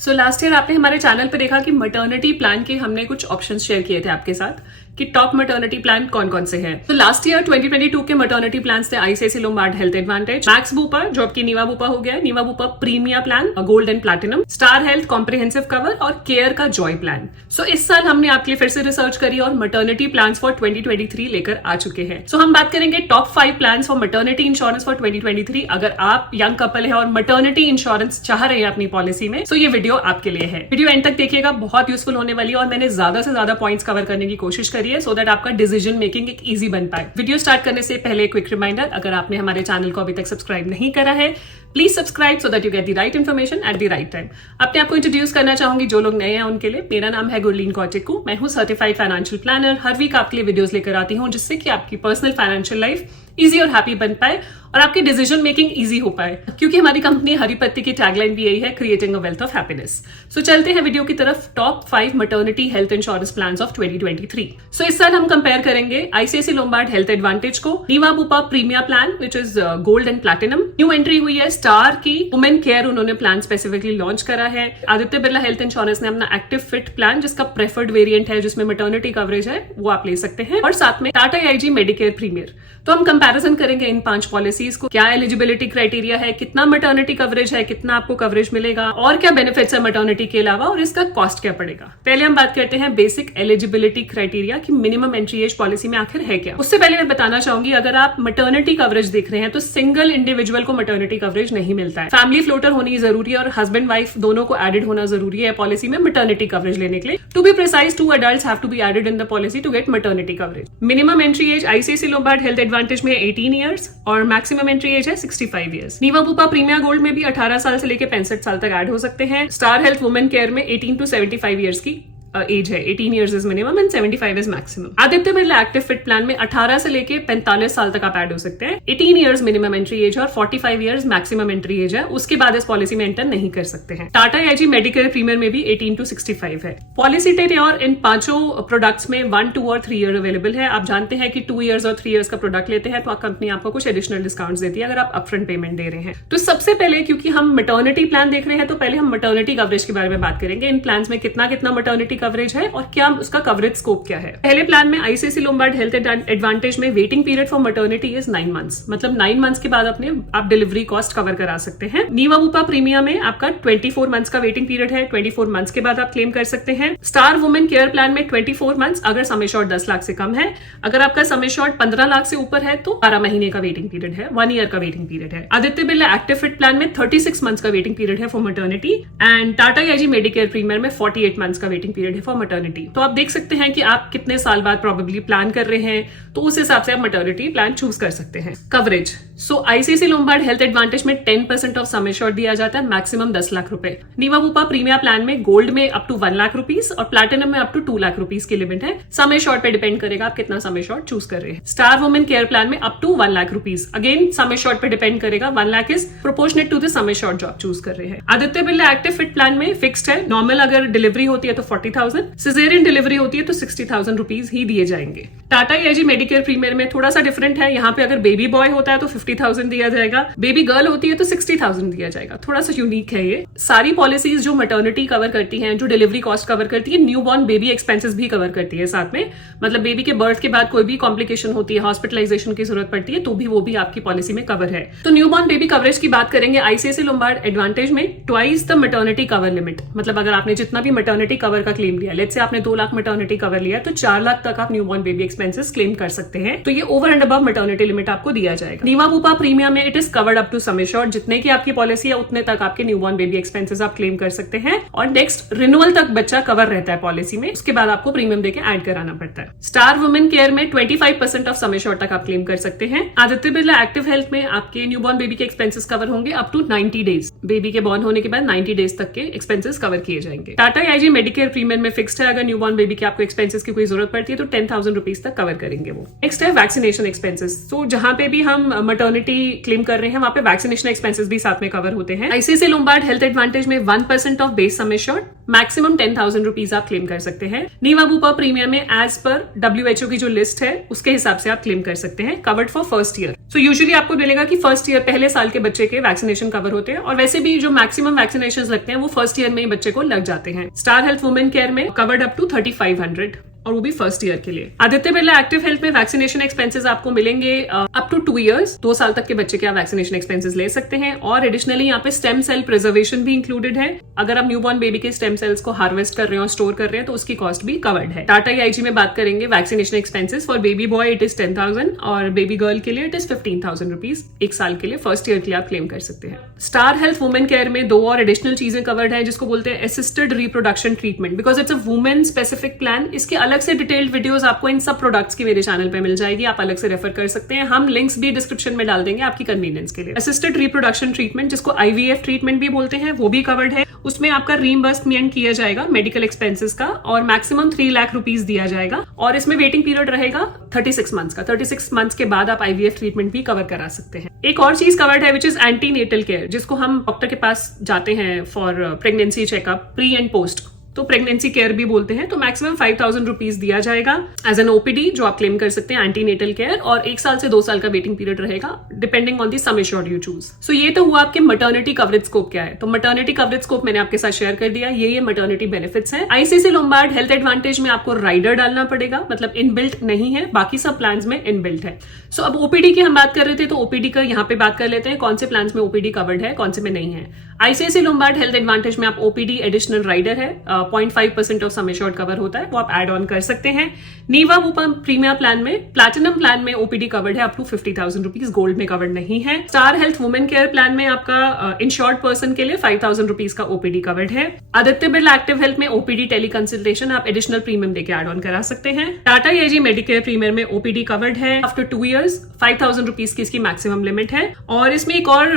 So last year आपने हमारे channel पे देखा कि मैटरनिटी प्लान के हमने कुछ ऑप्शंस शेयर किए थे आपके साथ कि टॉप मैटरनिटी प्लान कौन कौन से हैं। तो लास्ट ईयर 2022 के मैटरनिटी प्लान थे ICICI Lombard Health Advantage, Max Bupa जो आपकी नीवा बूपा हो गया, Niva Bupa Premia plan, gold and platinum, Star Health comprehensive cover और केयर का जॉय प्लान। सो इस साल हमने आपके लिए फिर से रिसर्च करी और मैटरनिटी प्लान फॉर 2023 लेकर आ चुके हैं। सो हम बात करेंगे top 5 plan for maternity insurance for 2023। अगर आप यंग कपल है और मैटरनिटी इंश्योरेंस चाह रहे हैं अपनी पॉलिसी में, तो ये वीडियो आपके लिए है। वीडियो एंड तक देखिएगा, बहुत यूजफुल होने वाली है और मैंने ज्यादा से ज्यादा पॉइंट्स कवर करने की कोशिश करी है सो दैट आपका डिसीजन मेकिंग एक इजी बन पाए। वीडियो स्टार्ट करने से पहले क्विक रिमाइंडर, अगर आपने हमारे चैनल को अभी तक सब्सक्राइब नहीं करा है, please subscribe so that you get the right information at the right time. अपने आपको इंट्रोड्यूस करना चाहूंगी जो लोग नए हैं उनके लिए। मेरा नाम है गुरलीन कौटिकू, मैं हूं सर्टिफाइड फाइनेंशियल प्लानर। हर वीक आपके लिए वीडियोस लेकर आती हूं जिससे कि आपकी पर्सनल फाइनेंशियल लाइफ इजी और हैप्पी बन पाए और आपकी डिसीजन मेकिंग इजी हो पाए, क्योंकि हमारी कंपनी हरिपत्ती की टैगलाइन भी यही है, creating a wealth of happiness. So चलते हैं वीडियो की तरफ, top 5 maternity health insurance plans of 2023। So इस साल हम कंपेयर करेंगे आईसीआईसीआई लोम्बार्ड हेल्थ एडवांटेज को, Niva Bupa Premia plan which is gold and platinum. New entry हुई है स्टार की वुमेन केयर, उन्होंने प्लान स्पेसिफिकली लॉन्च करा है। आदित्य बिरला हेल्थ इंश्योरेंस ने अपना एक्टिव फिट प्लान जिसका प्रेफर्ड वेरिएंट है, जिसमें मैटरनिटी कवरेज है, वो आप ले सकते हैं। और साथ में टाटा आईजी मेडिकेयर प्रीमियर। तो हम कंपैरिजन करेंगे इन 5 पॉलिसीज को, क्या एलिजिबिलिटी क्राइटेरिया है, कितना मैटरनिटी कवरेज है, कितना आपको कवरेज मिलेगा और क्या बेनिफिट्स है मैटरनिटी के अलावा और इसका कॉस्ट क्या पड़ेगा। पहले हम बात करते हैं बेसिक एलिजिबिलिटी क्राइटेरिया की मिनिमम एंट्री एज पॉलिसी में आखिर है क्या। उससे पहले मैं बताना चाहूंगी, अगर आप मैटरनिटी कवरेज देख रहे हैं तो सिंगल इंडिविजुअल को मैटरनिटी कवरेज नहीं मिलता है। फैमिली फ्लोटर होनी जरूरी है और हस्बैंड वाइफ दोनों को एडेड होना जरूरी है पॉलिसी में मैटरनिटी कवरेज लेने के लिए। To be precise, 2 adults have to be added in the policy to get maternity coverage. Minimum entry age ICICI Lombard Health Advantage में 18 years और मैक्सिमम एंट्री एज है 65 years। नीवा बूपा प्रीमिया गोल्ड में भी 18 साल से लेकर 65 साल तक ऐड हो सकते हैं। स्टार हेल्थ वुमेन केयर में 18 to 75 years की एज है, 18 years is minimum and 75 is maximum. Aditya Birla active fit plan में 18 से लेके 45 साल तक आप ऐड हो सकते हैं। 18 years मिनिमम एंट्री एज और 45 years मैक्सिमम एंट्री एज है, उसके बाद इस पॉलिसी में एंटर नहीं कर सकते हैं। टाटा आईजी मेडिकेयर प्रीमियर में भी 18 to 65 है। पॉलिसी टेन्योर इन 5 प्रोडक्ट्स में 1, 2 और 3 year अवेलेबल है। आप जानते हैं कि 2 years और 3 years का प्रोडक्ट लेते हैं तो कंपनी आपको कुछ एडिशनल डिस्काउंट देती है अगर आप अपफ्रंट पेमेंट दे रहे हैं। तो सबसे पहले, क्योंकि हम मैटरनिटी प्लान देख रहे हैं, तो पहले हम मैटरनिटी कवरेज के बारे में बात करेंगे। इन प्लान में कितना कितना मैटरनिटी कवरेज है और क्या उसका कवरेज स्कोप क्या है। पहले प्लान में आईसीआईसीआई लोम्बार्ड हेल्थ एडवांटेज में waiting period for maternity is 9 months, मतलब 9 months के बाद आप डिलीवरी कॉस्ट कवर करा सकते हैं। नीवा बूपा प्रीमिया में आपका 24 months का वेटिंग पीरियड है, 24 months के बाद आप क्लेम कर सकते हैं। स्टार वुमेन केयर प्लान में 24 months अगर सम एश्योर्ड 10 लाख से कम है, अगर आपका सम एश्योर्ड 15 लाख से ऊपर है तो 12 महीने का वेटिंग पीरियड है, 1 year का वेटिंग पीरियड है। Aditya Birla active fit plan में 36 months का वेटिंग पीरियड है for maternity and Tata AIG Medicare Premier में 48 months का वेटिंग पीरियड है फॉर मैटरनिटी। तो आप देख सकते हैं कि आप कितने साल बाद प्रोबेबली प्लान कर रहे हैं, तो उस हिसाब से आप मैटरनिटी प्लान चूज कर सकते हैं। कवरेज, सो आईसीआईसीआई लोम्बार्ड हेल्थ एडवांटेज में 10% ऑफ सम एश्योर्ड दिया जाता है, मैक्सिमम 10 लाख रुपए। नीवा बूपा प्रीमिया प्लान में गोल्ड में अप टू 1 लाख रुपीज और प्लैटिनम में अप टू 2 लाख रुपीज की लिमिट है। सम एश्योर्ड पे डिपेंड करेगा आप कितना सम एश्योर्ड चूज कर रहे हैं। स्टार वुमेन केयर प्लान में up to 1 lakh rupees, again sum assured पे डिपेंड करेगा, 1 lakh is proportionate to the sum assured जो आप चूज कर रहे हैं। Aditya Birla active fit plan में फिक्स्ड है, नॉर्मल अगर डिलीवरी होती है तो 40,000, सिजेरियन डिलीवरी होती है तो 60,000 रुपीज ही दिए जाएंगे। टाटा आईजी मेडिकेयर प्रीमियर में थोड़ा सा डिफरेंट है, यहाँ पे अगर बेबी बॉय होता है तो 50,000 दिया जाएगा, बेबी गर्ल होती है तो 60,000 दिया जाएगा। थोड़ा सा यूनिक है ये। सारी पॉलिसीज जो मैटरनिटी कवर करती हैं, जो डिलीवरी कॉस्ट कवर करती है, न्यू बॉर्न बेबी एक्सपेंसेस भी कवर करती है साथ में, मतलब बेबी के बर्थ के बाद कोई भी कॉम्प्लिकेशन होती है, हॉस्पिटलाइजेशन की जरूरत पड़ती है, तो भी वो भी आपकी पॉलिसी में कवर है। तो न्यू बॉर्न बेबी कवरेज की बात करेंगे आईसीआईसीआई लोम्बार्ड एडवांटेज में twice the maternity cover limit, मतलब अगर आपने जितना भी मैटरनिटी कवर का क्लेम लिया, लेट्स से आपने 2 लाख मैटरनिटी कवर लिया तो 4 लाख तक आप new born baby expenses claim कर सकते हैं। तो ये over and above maternity limit आपको दिया जाएगा। नीवा बूपा प्रीमियम में it is covered up to sum assured, जितने की आपकी पॉलिसी है उतने तक आपके न्यूबॉर्न बेबी एक्सपेंसेस आप क्लेम कर सकते हैं और नेक्स्ट रिन्यूअल तक बच्चा कवर रहता है पॉलिसी में, उसके बाद आपको प्रीमियम देके ऐड कराना पड़ता है। स्टार वुमेन केयर में 25% ऑफ सम एश्योर्ड तक आप क्लेम कर सकते हैं। आदित्य बिरला एक्टिव हेल्थ में आपके न्यूबॉर्न बेबी के एक्सपेंसेस कवर होंगे अप टू 90 days, बेबी के बॉर्न होने के बाद 90 days तक के एक्सपेंसेस कवर किए जाएंगे। टाटा आईजी मेडिकेयर प्रीमियम में फिक्स्ड है, अगर न्यूबॉर्न बेबी के आपको एक्सपेंसेस की कोई जरूरत पड़ती है तो 10,000 रुपीज तक कवर करेंगे वो। नेक्स्ट है वैक्सीनेशन एक्सपेंसेस, तो जहां पे भी हम मैटर्निटी क्लेम कर रहे हैं वहां पे वैक्सीनेशन एक्सपेंसेस भी साथ में कवर होते हैं। आईसीआईसीआई लोम्बार्ड हेल्थ एडवांटेज में 1% of base sum assured, maximum 10,000 rupees आप क्लेम कर सकते हैं। नीवा बुपा प्रीमियम में एज पर WHO की जो लिस्ट है उसके हिसाब से आप क्लेम कर सकते हैं, covered for first year. So usually आपको मिलेगा कि फर्स्ट ईयर पहले साल के बच्चे के वैक्सीनेशन कवर होते हैं, और वैसे भी जो मैक्सिमम वैक्सीनेशन लगते हैं वो फर्स्ट ईयर में ही बच्चे को लग जाते हैं। स्टार हेल्थ वुमेन केयर में कवर्ड अप टू 3500 और वो भी फर्स्ट ईयर के लिए। आदित्य बिरला एक्टिव हेल्थ में वैक्सीनेशन एक्सपेंसेस आपको मिलेंगे अप टू 2 इयर्स, 2 साल तक के बच्चे के आप वैक्सीनेशन एक्सपेंसेस ले सकते हैं। और एडिशनली यहाँ पे स्टेम सेल प्रिजर्वेशन भी इंक्लूडेड है। अगर आप न्यूबॉर्न बेबी के स्टेम सेल्स को हार्वेस्ट कर रहे हैं और स्टोर कर रहे हैं तो उसकी कॉस्ट भी कवर्ड है। टाटा ईआईजी में बात करेंगे vaccination expenses for baby boy it is 10,000 और बेबी गर्ल के लिए इट इज 15,000 रुपीज एक साल के लिए, फर्स्ट ईयर के लिए आप क्लेम कर सकते हैं। स्टार हेल्थ वुमेन केयर में 2 और एडिशनल चीजें कवर्ड है जिसको बोलते हैं assisted reproduction treatment, because it's a women specific plan. इसके अलग से डिटेल्ड वीडियोस आपको इन सब प्रोडक्ट्स की मेरे चैनल पे मिल जाएगी, आप अलग से रेफर कर सकते हैं। हम लिंक्स भी डिस्क्रिप्शन में डाल देंगे आपकी कन्वीनियंस के लिए। असिस्टेड रिप्रोडक्शन ट्रीटमेंट जिसको IVF ट्रीटमेंट भी बोलते हैं वो भी कवर्ड है। उसमें आपका रीइंबर्समेंट किया जाएगा मेडिकल एक्सपेंसेस का और मैक्सिमम 3 लाख रुपीज दिया जाएगा, और इसमें वेटिंग पीरियड रहेगा 36 मंथ्स का। 36 मंथ्स के बाद आप IVF ट्रीटमेंट भी कवर करा सकते हैं। एक और चीज कवर्ड है विच इज एंटीनेटल केयर, जिसको हम डॉक्टर के पास जाते हैं for pregnancy checkup, pre and post, तो प्रेगनेंसी केयर भी बोलते हैं। तो मैक्सिमम 5,000 रुपीज दिया जाएगा एज एन OPD जो आप क्लेम कर सकते हैं एंटीनेटल केयर, और 1 साल से 2 साल का वेटिंग पीरियड रहेगा depending on the sum assured you choose. So ये तो हुआ आपके मटर्निटी कवरेज स्कोप क्या है। तो मटर्निटी कवरेज स्कोप मैंने आपके साथ शेयर कर दिया, ये मटर्निटी बेनिफिट्स हैं। आईसीआईसीआई लोम्बार्ड हेल्थ एडवांटेज में आपको राइडर डालना पड़ेगा, मतलब इनबिल्ट नहीं है, बाकी सब प्लान में इनबिल्ट है। सो अब OPD की हम बात कर रहे थे तो OPD का यहाँ पे बात कर लेते हैं, कौन से प्लान में OPD कवर्ड है, कौन से में नहीं है। आईसीआईसीआई लोम्बार्ड हेल्थ एडवांटेज में आप OPD एडिशनल राइडर है, 0.5% ऑफ सम एश्योर्ड कवर होता है, वो आप एड ऑन कर सकते हैं। नीवा बुपा प्रीमियम प्लान में, प्लैटिनम प्लान में OPD कवर्ड है अप टू 50,000 रुपीज, गोल्ड में कवर्ड नहीं है। Star Health women care plan में आपका इंश्योर्ड पर्सन के लिए 5,000 रुपीज का OPD कवर्ड है। आदित्य बिरला एक्टिव हेल्थ में OPD टेली कंसल्टेशन आप एडिशनल प्रीमियम देके एड ऑन करा सकते हैं। टाटा ईआईजी मेडिकेयर प्रीमियम में OPD कवर्ड है आफ्टर 2 इयर्स, 5,000 रुपीज की इसकी मैक्सिमम लिमिट है। और इसमें एक और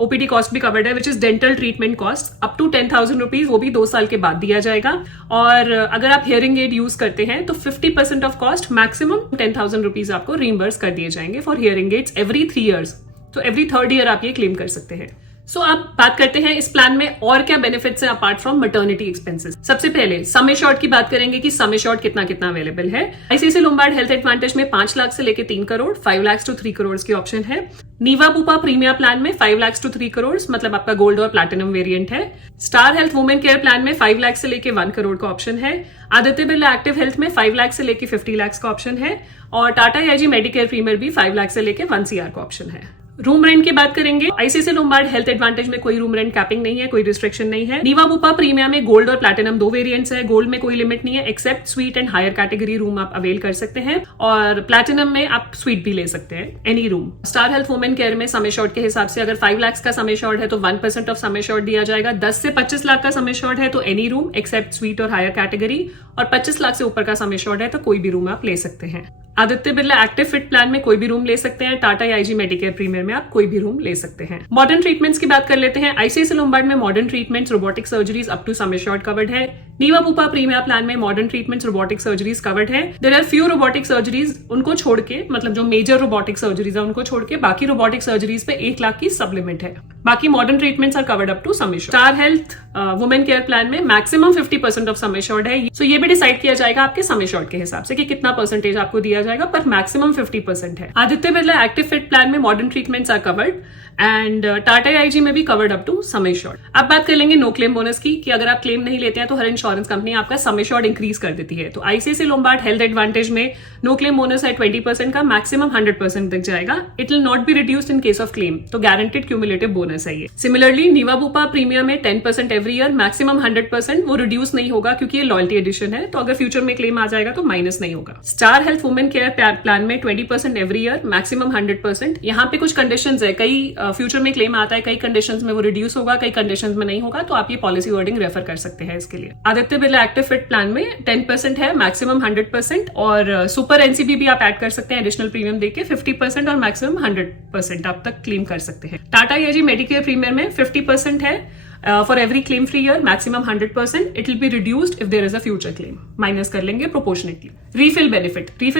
OPD कॉस्ट भी कवर्ड है which is dental treatment cost up to 10,000 rupees, वो भी 2 साल के बाद दिया जाएगा। और अगर आप हियरिंग एड यूज करते हैं तो 50% ऑफ कॉस्ट मैक्सिमम 10,000 रुपीज आपको रीइंबर्स कर दिए जाएंगे for hearing aids every 3 years. तो एवरी 3rd ईयर आप ये क्लेम कर सकते हैं। सो आप बात करते हैं इस प्लान में और क्या बेनिफिट्स हैं अपार्ट फ्रॉम मटर्निटी एक्सपेंसेस। सबसे पहले सम एश्योर्ड की बात करेंगे कि सम एश्योर्ड कितना कितना अवेलेबल है। आईसीआईसीआई लोम्बार्ड हेल्थ एडवांटेज में 5 लाख से लेकर 3 करोड़, 5 लाख टू 3 करोड़ की ऑप्शन है। नीवा बुपा प्रीमियम प्लान में 5 लाख टू 3 करोड़, मतलब आपका गोल्ड और प्लैटिनम वेरिएंट है। Star Health women care plan में 5 लाख से लेकर 1 करोड़ का ऑप्शन है। आदित्य बिरला एक्टिव हेल्थ में 5 लाख से लेकर 50 लाख का ऑप्शन है। और टाटा ईआईजी मेडिकेयर प्रीमियम भी 5 लाख से लेकर 1 CR का ऑप्शन है। रूम रेंट की बात करेंगे, आईसीआईसीआई लोम्बार्ड हेल्थ एडवांटेज में कोई रूम रेंट कैपिंग नहीं है, कोई रिस्ट्रिक्शन नहीं है। नीवा बुपा प्रीमियम में गोल्ड और प्लैटिनम 2 वेरिएंट्स है, गोल्ड में कोई लिमिट नहीं है except suite and higher category room आप अवेल कर सकते हैं, और प्लैटिनम में आप स्वीट भी ले सकते हैं any room. Star Health women Care में सम एश्योर्ड के हिसाब से अगर 5 लाख का सम एश्योर्ड है तो 1% ऑफ सम एश्योर्ड दिया जाएगा। 10 से 25 लाख का सम एश्योर्ड है तो एनी रूम एक्सेप्ट स्वीट और हायर कैटेगरी, और 25 लाख से ऊपर का सम एश्योर्ड है तो कोई भी रूम आप ले सकते हैं। Aditya Birla active fit plan में कोई भी रूम ले सकते हैं। टाटा ईआईजी मेडिकेयर प्रीमियम में आप कोई भी रूम ले सकते हैं। मॉडर्न ट्रीटमेंट्स की बात कर लेते हैं। आईसीआईसीआई लोम्बार्ड में modern treatments, robotic surgeries up to sum assured covered है। नीवा बुपा प्रीमियम प्लान में modern treatments, robotic surgeries covered है। There are few robotic surgeries, उनको छोड़ के, मतलब जो मेजर रोबोटिक सर्जरीज है उनको छोड़ के बाकी रोबोटिक सर्जरीज पे 1 लाख की सब लिमिट है। बाकी modern treatments are covered up to sum assured. Star Health women care plan में मैक्सिमम 50% ऑफ सम एश्योर्ड है। सो ये भी डिसाइड किया जाएगा आपके सम एश्योर्ड के हिसाब से कि कितना परसेंटेज आपको दिया जाएगा, पर मैक्सिमम 50% है। Aditya Birla active fit plan में modern treatments are covered and Tata AIG में भी covered up to sum assured. अब बात कर लेंगे नो क्लेम बोनस की, कि अगर आप क्लेम नहीं लेते हैं तो हर इंश्योरेंस कंपनी आपका सम एश्योर्ड इंक्रीज कर देती है। तो आईसीआईसीआई लोम्बार्ड हेल्थ एडवांटेज में नो क्लेम बोनस है 20% का, मैक्सिमम 100% तक जाएगा। It will not be reduced in case of claim, तो गारंटेड क्यूमुलेटिव बोनस है ये। सिमिलरली नीवा बुपा प्रीमियम में 10% एवरी ईयर, मैक्सिमम 100%, वो रिड्यूस नहीं होगा क्योंकि ये लॉयल्टी एडिशन है, तो अगर फ्यूचर में क्लेम आ जाएगा तो माइनस नहीं होगा। Star Health women care plan में 20% एवरी ईयर, मैक्सिमम 100%। यहाँ पे कुछ कंडीशंस है, कई फ्यूचर में क्लेम आता है, कई कंडीशंस में वो रिड्यूस होगा, कई कंडीशंस में नहीं होगा, तो आप ये पॉलिसी वर्डिंग रेफर कर सकते हैं इसके लिए। Aditya Birla active fit plan में 10% है, मैक्सिमम 100%, और सुपर एनसीबी भी आप ऐड कर सकते हैं एडिशनल प्रीमियम देके 50% और मैक्सिमम 100% आप तक क्लेम कर सकते हैं। टाटा ईआईजी मेडिकेयर प्रीमियम में 50% है, for every claim free year maximum 100%, it will be reduced if there is a future claim, minus कर लेंगे प्रोपोर्शनेटली। रीफिल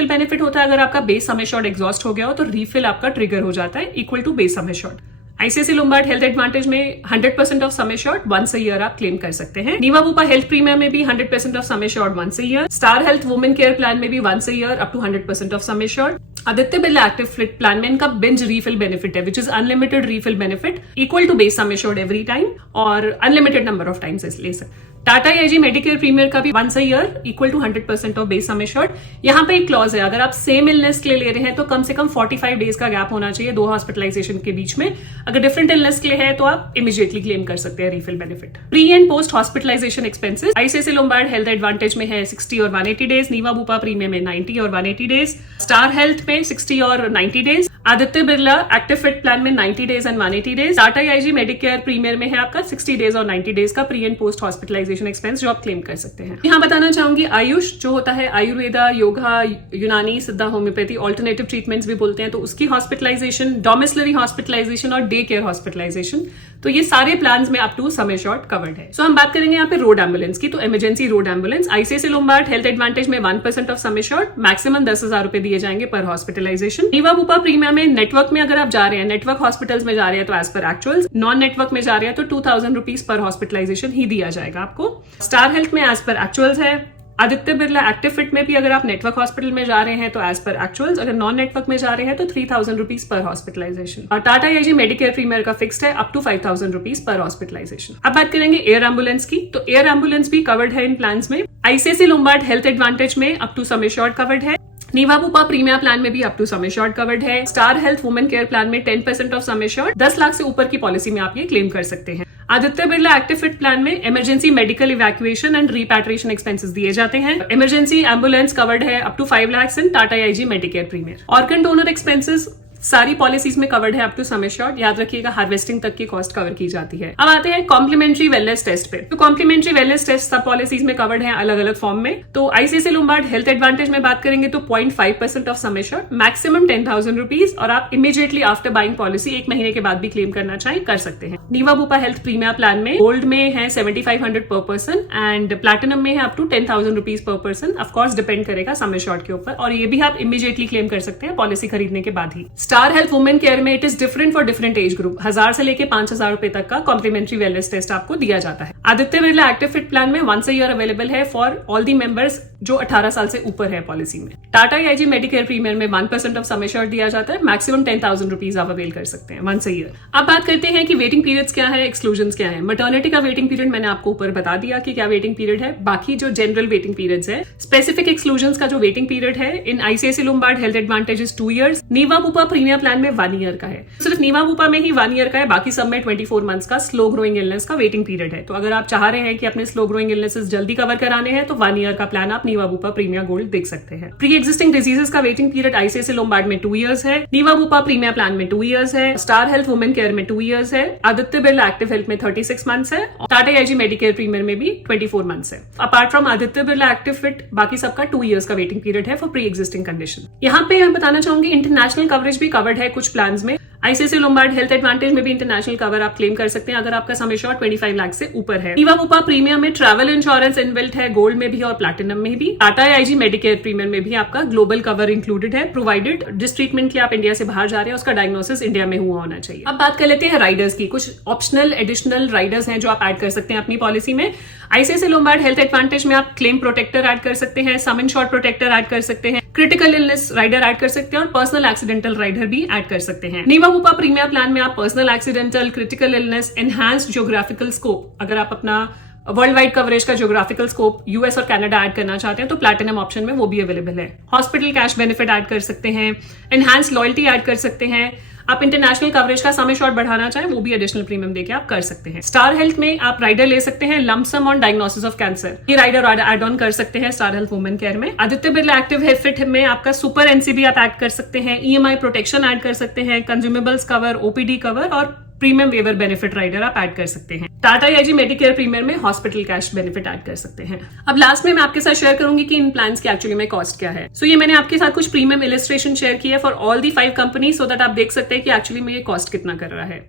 बेनिफिट होता है अगर आपका बेस सम एश्योर्ड एग्जॉस्ट हो गया हो तो रीफिल आपका ट्रिगर हो जाता है equal to base sum assured. ICICI Lombard Health Advantage में 100% of sum assured once a year आप क्लेम कर सकते हैं। नीवा बुपा हेल्थ प्रीमियम में भी 100% of sum assured once a year. Star Health women care plan में भी once a year up to 100% of sum assured. Aditya Birla Active Fit plan में इनका बिंज रीफिल बेनिफिट है, which is unlimited refill benefit equal to base sum assured every time और unlimited number of times ले सकते हैं। Tata AIG Medicare Premier का भी once a year equal to 100% of base sum assured. यहाँ पे एक क्लॉज है, अगर आप सेम इलनेस के लिए ले रहे हैं तो कम से कम 45 डेज का गैप होना चाहिए दो हॉस्पिटलाइजेशन के बीच में। अगर डिफरेंट इलनेस के लिए है तो आप इमीडिएटली क्लेम कर सकते हैं refill benefit. Pre and post hospitalisation expenses ICICI Lombard Health Advantage में है 60 और 180 डेज, नीवा बुपा प्रीमियम में 90 और 180 डेज, स्टार हेल्थ में 60 और 90 days, Aditya Birla active fit plan में 90 days and 180 days, Tata AIG Medicare Premier में है आपका 60 डेज और 90 डेज का pre and post hospitalisation expense जो आप क्लेम कर सकते हैं। यहाँ बताना चाहूंगी आयुष जो होता है आयुर्वेदा, योगा, यूनानी, सिद्धा, होम्योपैथी, ऑल्टरनेटिव ट्रीटमेंट्स भी बोलते हैं, तो उसकी हॉस्पिटलाइजेशन, डोमिसिलरी हॉस्पिटलाइजेशन और डे केयर हॉस्पिटलाइजेशन, तो ये सारे प्लान में up to sum assured covered है। सो हम बात करेंगे यहाँ पे रोड एम्बुलेंस की, तो emergency road ambulance ICICI Lombard Health Advantage में 1% ऑफ सम एश्योर्ड, मैक्सिमम 10,000 रुपए दिए जाएंगे पर हॉस्पिटलाइजेशन। नीवा बुपा प्रीमियम में नेटवर्क में अगर आप जा रहे हैं, नेटवर्क हॉस्पिटल्स में जा रहे हैं तो as per actuals, non network में जा रहे हैं तो 2,000 रुपीज पर हॉस्पिटलाइजेशन ही दिया जाएगा आपको। स्टार हेल्थ में एज पर एक्चुअल्स है। आदित्य बिरला एक्टिव फिट में भी अगर आप नेटवर्क हॉस्पिटल में जा रहे हैं तो एज पर एक्चुअल्स, अगर नॉन नेटवर्क में जा रहे हैं तो 3,000 रुपीज पर हॉस्पिटलाइजेशन। और टाटा एआईजी मेडिकेयर प्रीमियर का फिक्स्ड है up to 5,000 rupees per hospitalisation. अब बात करेंगे एयर एम्बुलेंस की, तो एयर एम्बुलेंस भी कवर्ड है इन प्लान में। आईसीआईसीआई लोम्बार्ड हेल्थ एडवांटेज में up to sum assured covered है। नीवा बुपा प्रीमियम प्लान में भी up to sum assured covered है। Star Health women care plan में 10% ऑफ सम एश्योर्ड, 10 लाख से ऊपर की पॉलिसी में आप ये क्लेम कर सकते हैं। Aditya Birla active fit plan में emergency medical evacuation and repatriation expenses दिए जाते हैं। इमरजेंसी एम्बुलेंस कवर्ड है up to 5 lakh in Tata AIG Medicare Premier. Organ donor expenses सारी पॉलिसीज में कवर्ड है अप टू सम एश्योर्ड, याद रखिएगा हार्वेस्टिंग तक की कॉस्ट कवर की जाती है। अब आते हैं कॉम्प्लीमेंट्री वेलनेस टेस्ट पे, तो कॉम्प्लीमेंट्री वेलनेस टेस्ट सब पॉलिसीज में कवर्ड है अलग अलग फॉर्म में। तो आईसीआईसीआई लोम्बार्ड हेल्थ एडवांटेज में बात करेंगे तो 0.5% of sum assured, maximum 10,000 rupees, और आप इमीडिएटली आफ्टर बाइंग पॉलिसी 1 महीने के बाद भी क्लेम करना चाहें कर सकते हैं। Niva Bupa health premium plan में गोल्ड में है 7,500 पर पर्सन एंड प्लैटिनम में है up to 10,000 rupees per person, of course depend करेगा सम एश्योर्ड के ऊपर, और ये भी आप इमीडिएटली क्लेम कर सकते हैं पॉलिसी खरीदने के बाद ही। स्टार हेल्थ वुमेन में it is different for different age group, 1000 से लेके 5,000 रुपए तक का कॉम्प्लीमेंट्री वेलनेस टेस्ट आपको दिया जाता है। Aditya Birla active fit plan में वंस अ ईयर अवेलेबल है फॉर ऑल दी मेंबर्स जो 18 साल से ऊपर है पॉलिसी में। टाटा एआईजी मेडिकेयर प्रीमियर में 1% ऑफ सम एश्योर्ड दिया जाता है, मैक्सिमम 10,000 रुपीज आप अवेल कर सकते हैं वंस अ ईयर। अब बात करते हैं कि वेटिंग पीरियड्स क्या है, एक्सक्लूजन क्या है। मैटरनिटी का वेटिंग पीरियड मैंने आपको ऊपर बता दिया कि क्या वेटिंग पीरियड है। बाकी जो जनरल वेटिंग पीरियड्स है, स्पेसिफिक एक्सक्लूजन का जो वेटिंग पीरियड है in ICICI Lombard Health Advantage is 2 years, Niva Bupa premium plan में 1 ईयर का है। सिर्फ नीवा बुपा में ही 1 ईयर का है, बाकी सब में 24 मंथ्स का स्लो ग्रोइंग इलनेस का वेटिंग पीरियड है। तो अगर आप चाह रहे हैं कि अपने स्लो ग्रोइंग इलनेसेस जल्दी कवर कराने हैं तो 1 ईयर का प्लान आप नीवा बुपा प्रीमियम गोल्ड देख सकते हैं। प्री एक्जिस्टिंग डिजीजेस का वेटिंग पीरियड आईसीआईसीआई लोम्बार्ड में 2 ईयर्स है, नीवा बुपा प्रीमियम प्लान में 2 ईयर्स है, स्टार हेल्थ वुमेन केयर में 2 ईयर्स है, आदित्य बिरला एक्टिव हेल्थ में 36 मंथ्स है, टाटा एआईजी मेडिकेयर प्रीमियर में भी 24 मंथ्स है। Apart from Aditya Birla active fit बाकी सबका 2 ईयर्स का वेटिंग पीरियड है फॉर प्री एक्जिस्टिंग कंडीशन। यहाँ पे मैं बताना चाहूंगी इंटरनेशनल कवरेज भी कवर्ड है कुछ प्लान में। आईसीआईसीआई लोम्बार्ड हेल्थ एडवांटेज में भी इंटरनेशनल कवर आप क्लेम कर सकते हैं अगर आपका सम एश्योर्ड 25 लाख से ऊपर है। नीवा बुपा प्रीमियम में ट्रैवल इंश्योरेंस इनबिल्ट है, गोल्ड में भी और प्लैटिनम में भी। टाटा एआईजी मेडिकेयर प्रीमियम में भी आपका ग्लोबल कवर इंक्लूडेड है, प्रोवाइडेड जिस ट्रीटमेंट के आप इंडिया से बाहर जा रहे हैं उसका डायग्नोसिस इंडिया में हुआ होना चाहिए। अब बात कर लेते हैं राइडर्स की, कुछ ऑप्शनल एडिशनल राइडर्स हैं जो आप ऐड कर सकते हैं अपनी पॉलिसी में। आईसीआईसीआई लोम्बार्ड हेल्थ एडवांटेज में आप क्लेम प्रोटेक्टर ऐड कर सकते हैं, सम इंश्योर्ड प्रोटेक्टर ऐड कर सकते हैं, क्रिटिकल इलनेस राइडर ऐड कर सकते हैं और पर्सनल एक्सीडेंटल राइडर भी ऐड कर सकते हैं। नीवा बुपा प्रीमियम प्लान में आप personal accidental, critical illness, enhanced geographical scope, अगर आप अपना वर्ल्ड वाइड कवरेज का ज्योग्राफिकल स्कोप यूएस और कनाडा ऐड करना चाहते हैं तो प्लैटिनम ऑप्शन में वो भी अवेलेबल है। हॉस्पिटल कैश बेनिफिट ऐड कर सकते हैं, एनहांस्ड लॉयल्टी ऐड कर सकते हैं। आप इंटरनेशनल कवरेज का सम एश्योर्ड बढ़ाना चाहें वो भी एडिशनल प्रीमियम देके आप कर सकते हैं। स्टार हेल्थ में आप राइडर ले सकते हैं lump sum on diagnosis of cancer, ये राइडर एड ऑन कर सकते हैं स्टार हेल्थ वुमेन केयर में। Aditya Birla Active Health Fit में आपका सुपर एनसीबी आप ऐड कर सकते हैं, ईएमआई प्रोटेक्शन ऐड कर सकते हैं, कंज्यूमेबल्स कवर, ओपीडी कवर और प्रीमियम वेवर बेनिफिट राइडर आप ऐड कर सकते हैं। टाटा एआईजी मेडिकेयर प्रीमियर में हॉस्पिटल कैश बेनिफिट ऐड कर सकते हैं। अब लास्ट में मैं आपके साथ शेयर करूंगी कि इन प्लान्स की एक्चुअली में कॉस्ट क्या है। सो ये मैंने आपके साथ कुछ प्रीमियम इलस्ट्रेशन शेयर किया है for all the 5 company so that आप देख सकते हैं कि एक्चुअली में ये कॉस्ट कितना कर रहा है।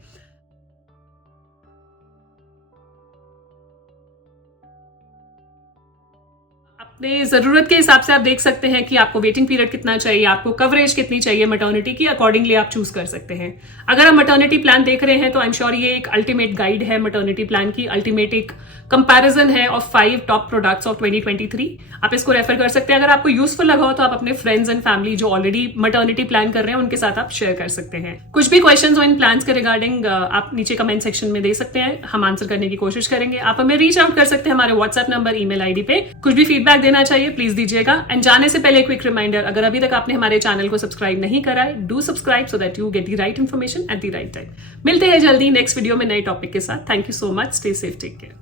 अपने जरूरत के हिसाब से आप देख सकते हैं कि आपको वेटिंग पीरियड कितना चाहिए, आपको कवरेज कितनी चाहिए मैटरनिटी की, अकॉर्डिंगली आप चूज कर सकते हैं। अगर आप मैटरनिटी प्लान देख रहे हैं तो आई एम श्योर ये एक अल्टीमेट गाइड है मैटरनिटी प्लान की, अल्टीमेट एक कंपैरिजन है ऑफ 5 टॉप प्रोडक्ट्स ऑफ 2023। आप इसको रेफर कर सकते हैं। अगर आपको यूजफुल लगा हो तो आप अपने फ्रेंड्स एंड फैमिली जो ऑलरेडी मैटरनिटी प्लान कर रहे हैं उनके साथ आप शेयर कर सकते हैं। कुछ भी क्वेश्चंस हो इन प्लान्स के रिगार्डिंग आप नीचे कमेंट सेक्शन में दे सकते हैं, हम आंसर करने की कोशिश करेंगे। आप हमें रीच आउट कर सकते हैं हमारे व्हाट्सएप नंबर, ईमेल आईडी पे। कुछ भी फीडबैक देना चाहिए प्लीज दीजिएगा। एंड जाने से पहले क्विक रिमाइंडर, अगर अभी तक आपने हमारे चैनल को सब्सक्राइब नहीं करा है, do subscribe so that you get the right information at the right time. मिलते हैं जल्दी नेक्स्ट वीडियो में नए टॉपिक के साथ। Thank you so much, stay safe, take care.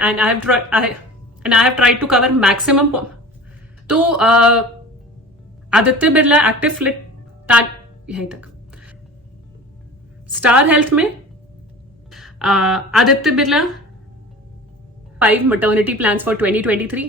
And I have tried to cover maximum. तो Aditya Birla Active Fit टैग यहीं तक। स्टार हेल्थ में Aditya Birla 5 maternity plans for 2023,